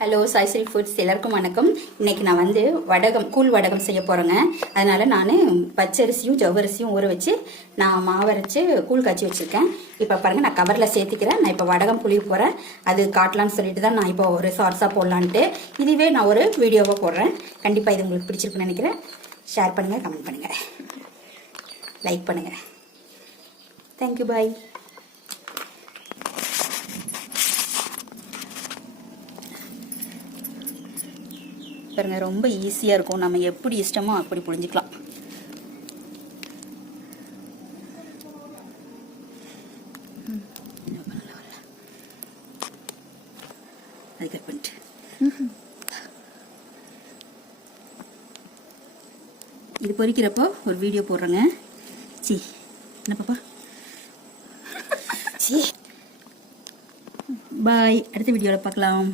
Hello Saisri foods எல்லாருக்கும் வணக்கம். இன்னைக்கு நான் வந்து கூழ் வடகம் செய்ய போகிறேங்க. அதனால நான் பச்சரிசியும் ஜவ்வரிசியும் ஊற வச்சு நான் மாவரைச்சு கூழ் காய்ச்சி வச்சுருக்கேன். இப்போ பாருங்கள், நான் கவரில் சேர்த்துக்கிறேன். நான் இப்போ வடகம் புளிய போகிறேன். அது காட்டலான்னு சொல்லிட்டு தான் நான் இப்போ ஒரு ஷார்ட்ஸாக போடலான்ட்டு இதுவே நான் ஒரு வீடியோவாக போடுறேன். கண்டிப்பாக இது உங்களுக்கு பிடிச்சிருக்குன்னு நினைக்கிறேன். ஷேர் பண்ணுங்கள், கமெண்ட் பண்ணுங்கள், லைக் பண்ணுங்கள். தேங்க்யூ, பாய். பாருங்க, ரொம்ப ஈஸியாக இருக்கும். நம்ம எப்படி இஷ்டமோ அப்படி புழிஞ்சிக்கலாம். அது கட் பண்ணிட்டு இது பொரிக்கிறப்போ ஒரு வீடியோ போடுறேங்க. சி என்ன பாப்பா, சி பாய். அடுத்த வீடியோவில் பார்க்கலாம்.